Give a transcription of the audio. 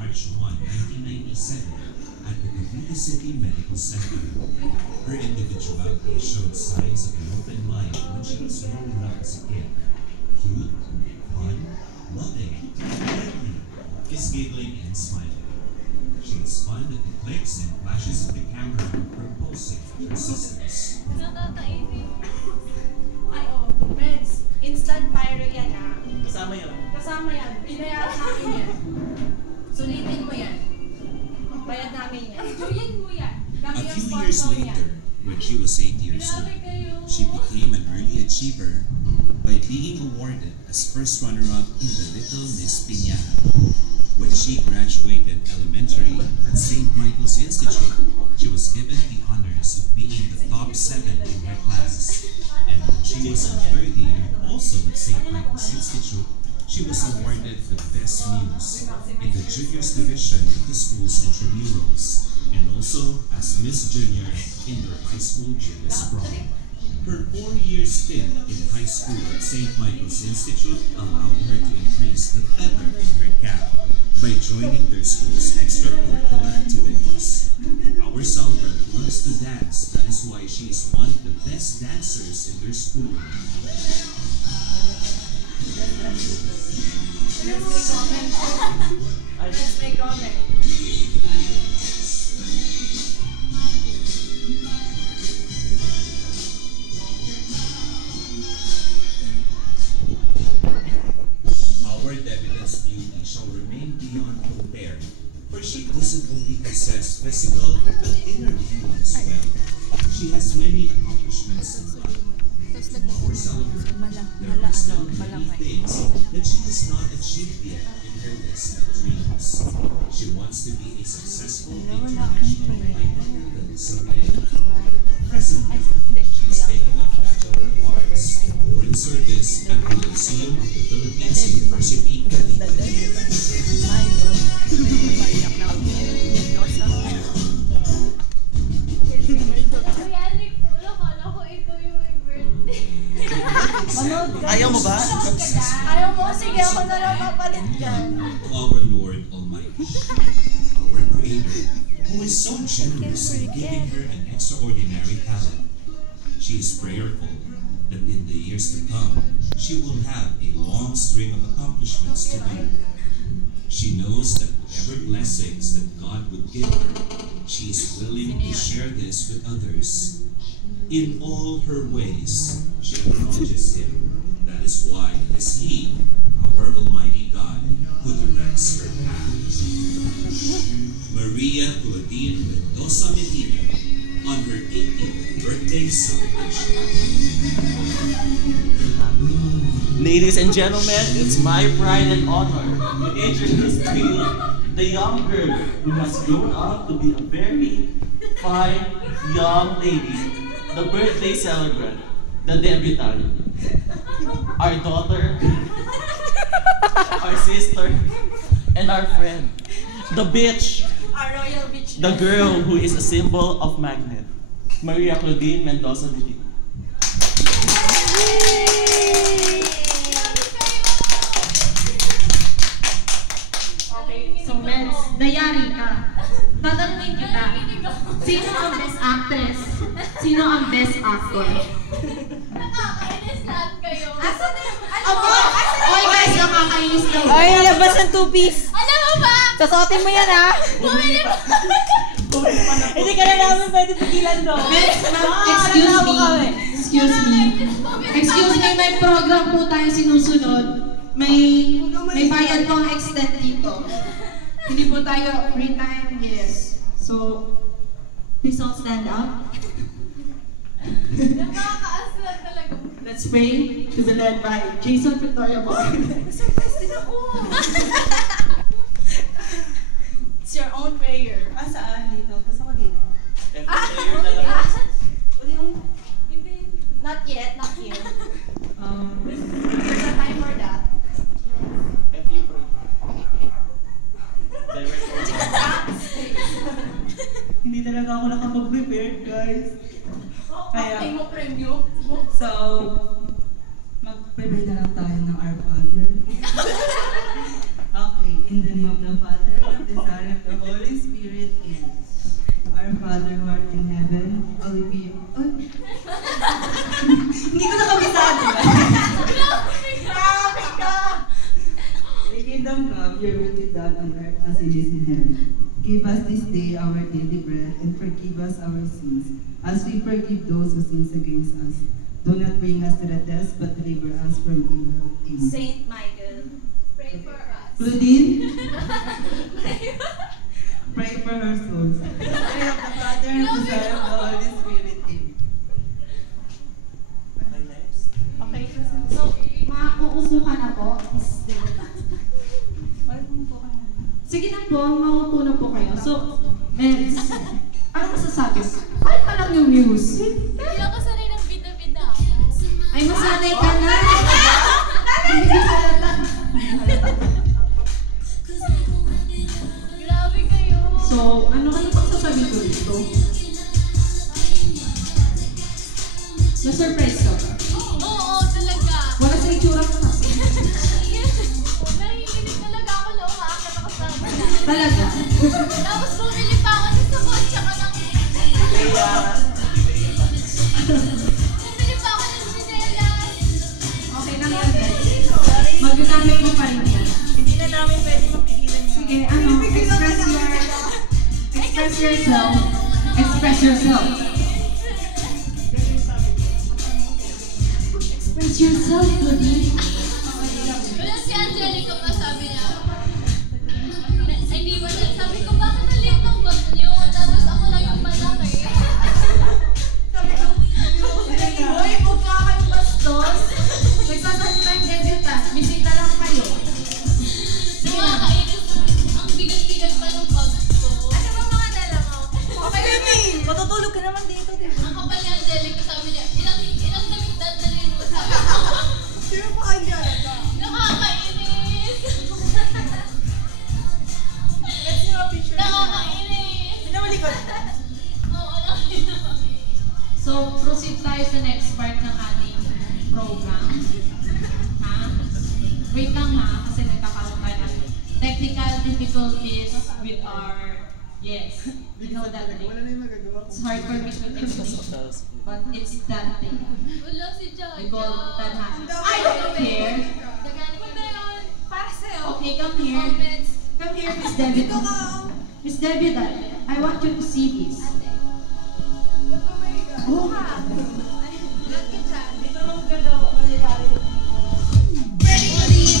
March 1, 1997 at the Cavite City Medical Center. Her individuality showed signs of an open mind when she was growing up as a kid. Cute, fun, loving, friendly, is giggling and smiling. She is fond of the clicks and flashes of the camera proposing to her sisters. Ay, Reds, instant pyro yan ah. Kasama yun. Kasama yan. Binayaran namin yan. Sulitin mo yan. Bayad namin yan. Enjoyin mo yan. A few years later, when she was 8 years old, she became an early achiever by being awarded as first runner-up in the Little Miss Piñata. When she graduated elementary at St. Michael's Institute, she was given the honors of being the top 7 in her class. And when she was in third year, also at St. Michael's Institute, she was awarded the Best Muse in the Juniors Division of the school's intramurals, and also as Miss Junior in their high school gymnast prom. Her 4-year stint in high school at St. Michael's Institute allowed her to increase the feather in her cap by joining their school's extracurricular activities. Our celebrant loves to dance, that is why she is one of the best dancers in their school. Just make comment. Our Debutante's beauty shall remain beyond compare, for she doesn't only possess physical but inner beauty as well. She has many accomplishments in life. Our celebrant, there are still many things that she has not achieved yet in her list of dreams. She wants to be a successful international flight attendant someday. Presently, she is taking up Bachelor of Arts in Foreign Service at the Lyceum of the Philippines University, Cavite. Ayaw mo ba? Ayaw mo? Sige, ako na lang papalit dyan. Our Lord Almighty, our Creator, who is so generous in giving her an extraordinary talent. She is prayerful that in the years to come, she will have a long string of accomplishments to do. She knows that whatever blessings that God would give her, she is willing to share this with others. In all her ways, she acknowledges Him. That is why it is He, our Almighty God, who directs her path. Maria Claudine Mendoza Medina, on her 80th birthday celebration. Ladies and gentlemen, it's my pride and honor to introduce to you the young girl who has grown up to be a very fine young lady, the birthday celebrant, the debutante, our daughter, our sister, and our friend, the bitch, Our royal bitch. the girl who is a symbol of magnet, Maria Claudine Mendoza Medina. Okay, so Reds, nayari ka. Tatanungin kita, sino ang best actress? Sino ang best actor? Nakakainis lahat kayo. Asan na yung... Oy guys, nakakainis daw. Ay, labas ng two-piece. Alam mo ba? Sasotin mo yan, ha? Bumili pa. Hindi ka na namin pwede pigilan doon. Excuse me. Excuse me. Excuse me, may program po tayo sinusunod. May bayad po ang extent dito. Hindi po tayo free time, yes. So, please all stand up. Nakakaaslan talaga. Let's pray to be led by Jason Victoria Boy. It's your own prayer. Saan? Dito. Pasok ko dito. Every player na lang. Hindi. Not yet, not here. There's a time for that. Every player. Hindi talaga ako nakapag-prepare, guys. Okay mo premyo. So, mag-prepare na lang tayo ng Our Father. Okay, in the name of the Father, of the Son, and the Holy Spirit. Amen. Our Father who art in heaven, hallowed be your... Oh. Hindi ko nakabisado. Grabe ka! Your kingdom come, your will be done on earth as it is in heaven. Give us this day our daily bread, and forgive us our sins, as we forgive those who sin against us. Do not bring us to the test, but deliver us from evil. Amen. Saint Michael, Pray for us. Claudine, pray for her souls. Pray of the Father, and of the Son, and of the Holy Spirit. Amen. Okay, next. Okay. So, mauupo ka na po. Sige na po, mauupo na po kayo. So, Meds, anong masasabi? Ay pa lang yung music. Hindi ako sanay ng bida-bida. Ay, masanay ka na. Hindi ka halata. Grabe kayo. So, ano pang sasabi ko dito? Na-surprise ka ba? Oo, talaga. Wala sa itsura ko kasi. Nahihilig talaga ako na umaakit ako sa bala. Talaga? Tapos bumili pa ako sa sabon, tsaka ng... Bumili pa ako ng sinelas. Okay lang yan, Meds. Magagamit mo pa rin yan. Hindi na namin pwede mapigilan yun. Sige, express yourself. Express yourself. Express yourself, Claudine. Wala si Angelica pa, sabi niya. Hindi ba siya? Sabi ko, bakit naliit ng bag niyo? Tapos ako lang yung malaki. Hoy, huwag nga kayong bastos. Nagsasalita yung debutant. Bisita lang kayo. Nakakainis. Ang bigat-bigat pa ng bag ko. ano ba mga dala mo? Okay, baby! Matutulog ka naman dito, di ba? Ang kapal ni Angelica, sabi niya, ilang damit dadalhin mo? Sabi ko, Sino pa kanya? nakakainis. Let's see mga picture. Nakakainis. Pinamali ko. Oo, nakakainis. So, proceed tayo sa next part ng ating program. Ha? Wait lang ha, kasi nagkakaroon tayo ng technical difficulties with our... Yes, you know that thing. It's hard for me to explain, but it's that thing. Wala si We call Jaja. tadhana. I don't care. Daganin mo na yun. Para sa'yo. Okay, come here. Come here, Miss Debbie. Miss Debbie, I want you to see this. Oh, Ito lang ganda ako. Malilari. Ready, Claudine?